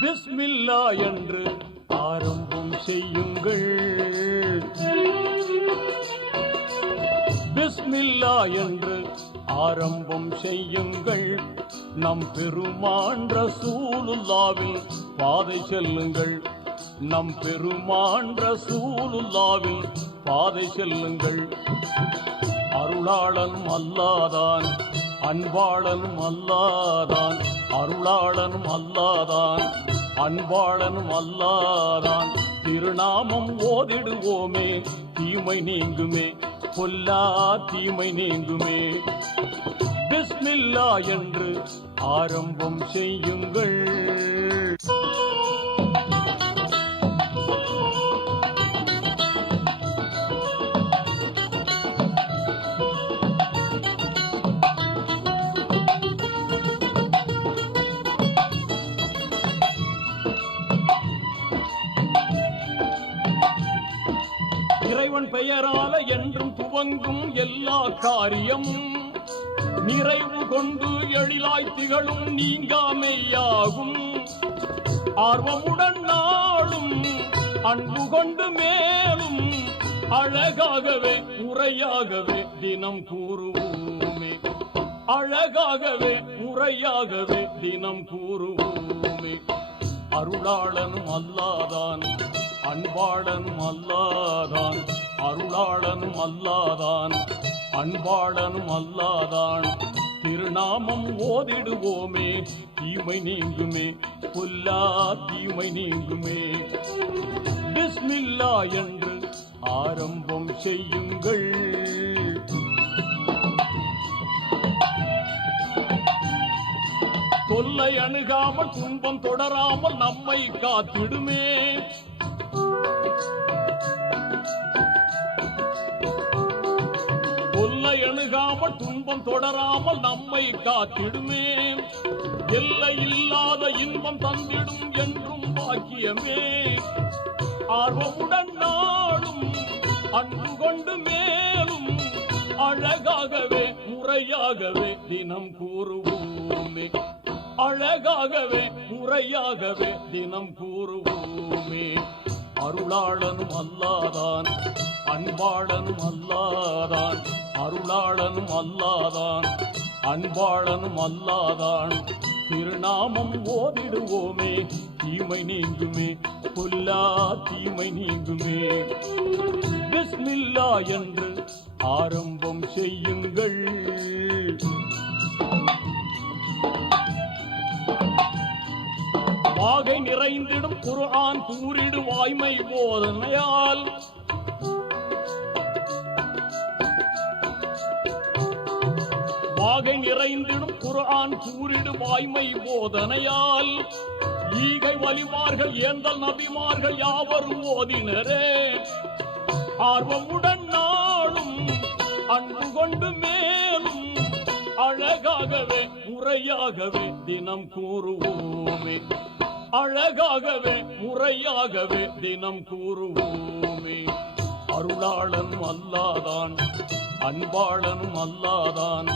பிஸ்மில்லா என்று ஆரம்பம் செய்யுங்கள். பிஸ்மில்லா என்று ஆரம்பம் செய்யுங்கள். நம் பெருமான் ரசூலுல்லாவின் பாதை செல்லுங்கள். நம் பெருமான் ரசூலுல்லாவின் பாதை செல்லுங்கள். அருளாளன் அல்லாதான், அன்பாளன் அல்லாதான், அருளாளன் அல்லாதான், அன்பாளன் அல்லாதான். திருநாமம் ஓதிடுவோமே, தீமை நீங்குமே, பொல்லா தீமை நீங்குமே. பிஸ்மில்லா என்று ஆரம்பம் செய்யுங்கள். இறைவன் பெயரால என்றும் துவங்கும் எல்லா காரியம் நிறைவு கொண்டு எழிலாய் திகழும் நீங்காமையாகும். ஆர்வமுடன் நாளும் அன்பு கொண்டு மேலும் அழகாகவே முறையாகவே தினம் கூறுவோமே. அழகாகவே முறையாகவே தினம் கூறுவோமே. அருளாளனும் அல்லாதான், அன்பாளனும் அல்லாதான், அருளாளனும் அல்லாதான், அன்பாளனும் அல்லாதான். திருநாமம் ஓதிடுவோமே, தீமை நீங்குமே, பொல்லா தீமை நீங்குமே. பிஸ்மில்லா என்று ஆரம்பம் செய்யுங்கள். தொல்லை அணுகாமல் துன்பம் தொடராமல் நம்மை காத்திடுமே. தொல்லை அணுகாமல் துன்பம் தொடராமல் நம்மை காத்திடுமே. எல்லை இல்லாத இன்பம் தந்திடும் என்றும் பாக்கியமே. ஆர்வமுடன் நாடும் அன்பு கொண்டு மேலும் அழகாகவே முறையாகவே தினம் கூறுவோமே. அழகாகவே முறையாகவே தினம் கூறுவோமே. அருளாளனும் அல்லாதான், அன்பாளனும் அல்லாதான், அருளாளனும் அல்லாதான், அன்பாளனும் அல்லாதான். திருநாமம் ஓதிடுவோமே, தீமை நீங்குமே, பொல்லா தீமை நீங்குமே. பிஸ்மில்லா என்று ஆரம்பம் செய்யுங்கள். வாகை நிறைந்திடும் குர்ஆன் கூறிடு வாய்மை போதனையால் வாகை நிறைந்திடும் குர்ஆன் கூறிடு வாய்மை போதனையால் ஈகை வலிமார்கள் ஏந்தல் நபிமார்கள் யாவரும் ஓதினரே. ஆர்வமுடன் நாளும் அன்பு கொண்டு மேலும் அழகாகவே முறையாகவே தினம் கூறுவோமே. அழகாகவே முறையாகவே தினம் கூறுவோமே. அருளாளனும் அல்லாதான், அன்பாளனும் அல்லாதான்,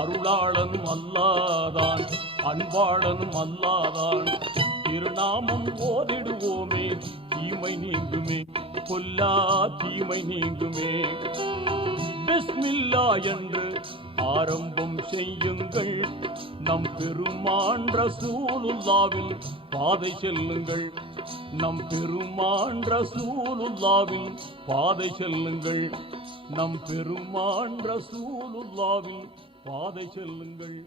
அருளாளனும் அல்லாதான், அன்பாளனும் அல்லாதான். திருநாமம் ஓதிடுவோமே, தீமை நீங்குமே, பொல்லா தீமை நீங்குமே. பிஸ்மில்லா என்று ஆரம்பம் செய்யுங்கள். நம் பெருமான் ரசூலுல்லாவின் பாதை செல்லுங்கள். நம் பெருமான் ரசூலுல்லாவின் பாதை செல்லுங்கள். நம் பெருமான் ரசூலுல்லாவின் பாதை செல்லுங்கள்.